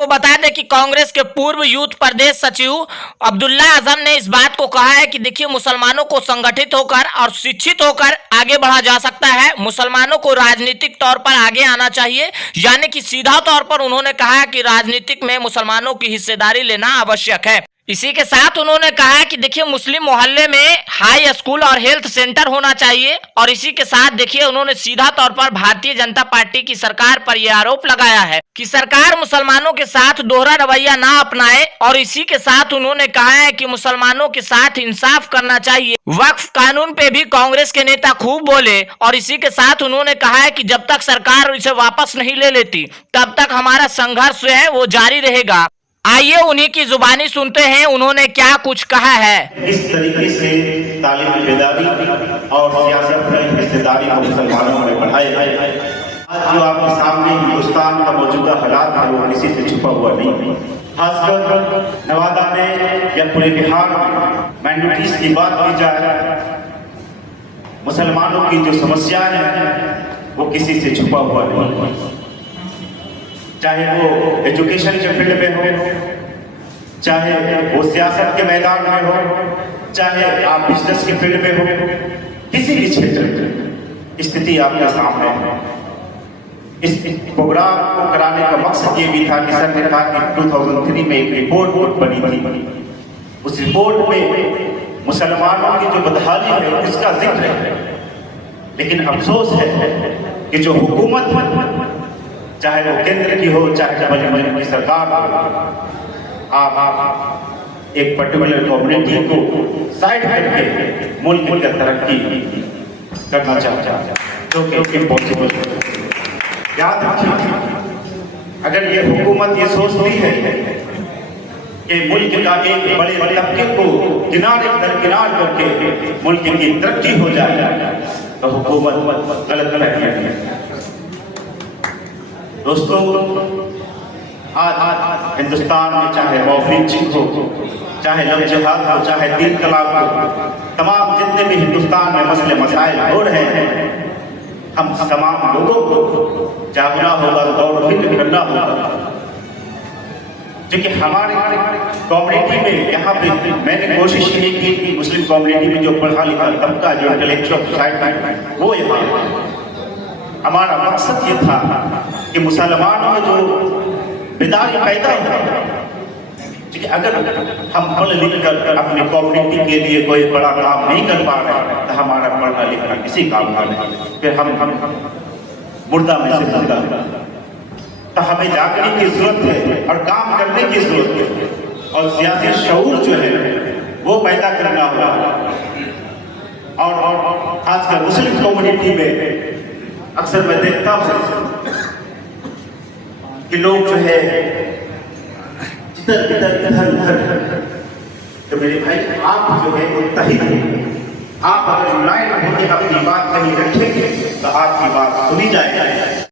को बता दें कि कांग्रेस के पूर्व यूथ प्रदेश सचिव अब्दुल्ला आजम ने इस बात को कहा है कि देखिए मुसलमानों को संगठित होकर और शिक्षित होकर आगे बढ़ा जा सकता है। मुसलमानों को राजनीतिक तौर पर आगे आना चाहिए, यानी कि सीधा तौर पर उन्होंने कहा कि राजनीतिक में मुसलमानों की हिस्सेदारी लेना आवश्यक है। इसी के साथ उन्होंने कहा कि देखिए मुस्लिम मोहल्ले में हाई स्कूल और हेल्थ सेंटर होना चाहिए। और इसी के साथ देखिए उन्होंने सीधा तौर पर भारतीय जनता पार्टी की सरकार पर यह आरोप लगाया है कि सरकार मुसलमानों के साथ दोहरा रवैया ना अपनाए। और इसी के साथ उन्होंने कहा है कि मुसलमानों के साथ इंसाफ करना चाहिए। वक्फ कानून पे भी कांग्रेस के नेता खूब बोले। और इसी के साथ उन्होंने कहा है कि जब तक सरकार इसे वापस नहीं ले लेती तब तक हमारा संघर्ष जो है वो जारी रहेगा। आइए उन्हीं की जुबानी सुनते हैं उन्होंने क्या कुछ कहा है। इस तरीके से तालीमी बेदारी और सियासत में हिस्सेदारी को मुसलमानों ने बढ़ाया है। आज जो आपके सामने हिंदुस्तान का मौजूदा हालात है वो किसी से छुपा हुआ नहीं। खासकर नवादा में या पूरे बिहार में माइनॉरिटीज की बात की जाए, मुसलमानों की जो समस्याएं हैं वो किसी से छुपा हुआ नहीं। चाहे वो एजुकेशन के फील्ड में हो, चाहे वो सियासत के मैदान में हो, चाहे आप बिजनेस के फील्ड में हो, किसी भी क्षेत्र में स्थिति आपके सामने है। इस प्रोग्राम को कराने का मकसद ये भी था कि सर ने कहा कि 2003 में एक रिपोर्ट बनी थी, उस रिपोर्ट में मुसलमानों की जो बदहाली है उसका जिक्र है। लेकिन अफसोस है कि जो हुकूमत चाहे वो केंद्र की हो चाहे डबल की सरकार हो, आप एक पर्टिकुलर कम्युनिटी को साइड करके मुल्क की तरक्की करना चाहते हैं जो कि इम्पॉसिबल है। याद रखिए, अगर ये हुकूमत ये सोचती है कि मुल्क का एक बड़े तबके को किनारे दरकिनार करके मुल्क की तरक्की हो जाए तो हुकूमत गलत फहमी है। दोस्तों, आज हिंदुस्तान में चाहे मौफिक हो, चाहे लव जिहाद हो, चाहे तीन तलाक हो, तमाम जितने भी हिंदुस्तान में मसले मसाइल हो रहे हैं, हम तमाम लोगों को जागना होगा, गौर फिक्र करना होगा। क्योंकि हमारे कम्युनिटी में यहाँ पे मैंने कोशिश की कि मुस्लिम कम्युनिटी में जो पढ़ा लिखा तबका जो इंटेलेक्चुअल सोसाइटी वो यहाँ हमारा मकसद ये था कि मुसलमानों में जो बेदारी पैदा हो, क्योंकि अगर हम पढ़ लिख कर अपनी कम्युनिटी के लिए कोई बड़ा काम नहीं कर पा रहे तो हमारा पढ़ना लिखना किसी काम का नहीं, फिर हम मुर्दा में से मुर्दा। तो हमें जागने की जरूरत है और काम करने की जरूरत है और सियासी शऊर जो है वो पैदा करना होगा। और खासकर मुस्लिम कम्युनिटी में अक्सर मैं देखता हूँ कि लोग जो है इधर तो मेरे भाई आप जो है मुत्तहिद हैं। आप अगर लाइन होकर अपनी बात कहीं रखेंगे तो आपकी बात सुनी जाएगी।